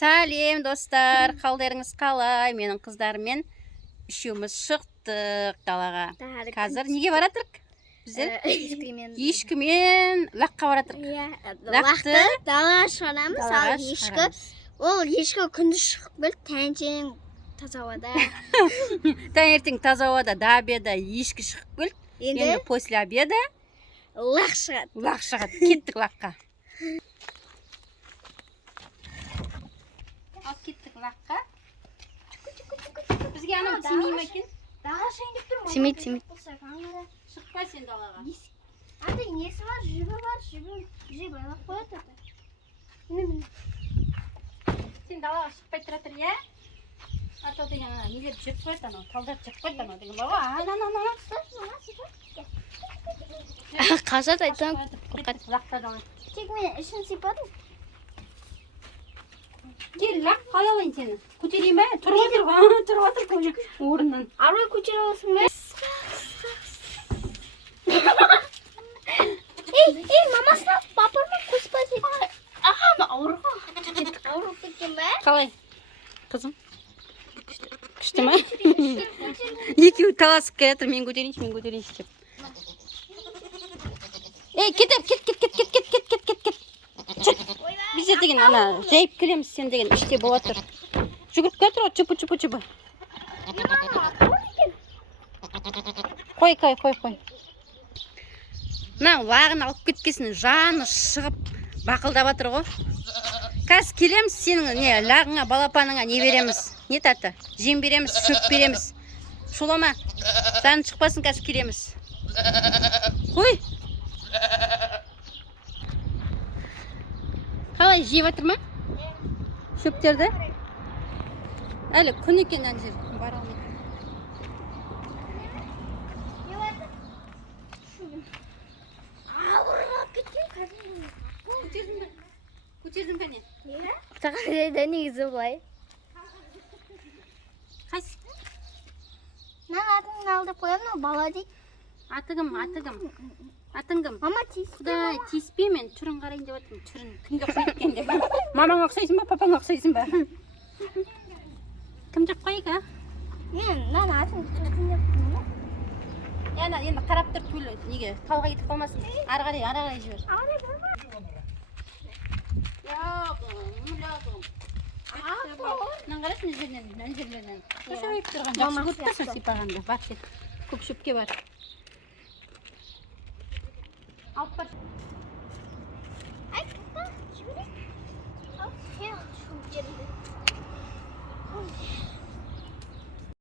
Сәлем достар, қалдарыңыз қалай? Менің қыздармен үшеуміз шықтық далаға. Қазір неге баратырық? Біздер ешкімен лаққа баратырық. Лақты далаға шығарамыз, ал ешкі ол ешкі күндіз шығып келді, таңертең таза ауада. Таңертең таза ауада до обеда ешкі шығып келді. Енді после обеда лақ шығады. Лақ шығады. Кеттік лаққа. Алып кеттік лаққа. Бізге анау тимей ме екен? Далаға шығайын деп тұрмын. Тимейді. Шықпа сен далаға. Анда несі бар, жібі бар, жібі байлап қояды. Сен далаға шықпай тұра тұр, иә? Атау деген нелер жеп қойды анау, талдарды жеп қойды анау деген баба. Ана. Қажат айтам. Тек мен ішін сипадым. Кел, лақ қалай алайын сені? Көтерейін бе? Тұрып отыр орыннан. Арой көтере аласың ба? Ей, мамасына папырма қоспа дейді. Ауырға. Ауырып кеткен бе? Қалай? Қызым? Күшті ма? Екеуі таласып келатыр, мен көтерейінші деп. Ей, кет. Біздер деген ана жайып келеміз, сен деген іште бола тұр. Жүгіріп кетір, чүпі. Қой. Мына лағын алып кеткесін жаны шығып бақылдап атыр ғой. Қазір келеміз, сенің лағыңа, балапаныңа не береміз? Не таты? Жем береміз, шөп береміз. Шулама, жаны шықпасын, қазір келеміз. Қой. Қалай жеп атыр ма? Шөптерді? Әлі күн екен ән жер. Бар алмайды. Ауырып кеткен қазір. Көтердің бе не? Тағайда негізі бұлай. Қайсы? Мен атыңды алдып қоямын, бала дейді. Атың кім? Мама тиіспе. Құдай, тиіспе, мен түрін қарайын деп атырмын. Түрін кімге ұқсайды екен деп. Мамаңа ұқсайсың ба, папаңа ұқсайсың ба? Кім деп қойық, а? Мен атың түрін деп қойым. Енді қарап тұр төлі. Неге? Талға кетіп қалмасын. Ары қарай жібер. Мынан қарасын жерлерінен. Көшіп тұрған. Жақсы көріп тұрсың сипағанды. Бар кет. Көп шөпке бар. Алып бар. Ай, жіберек. Ал, сен шу жерді.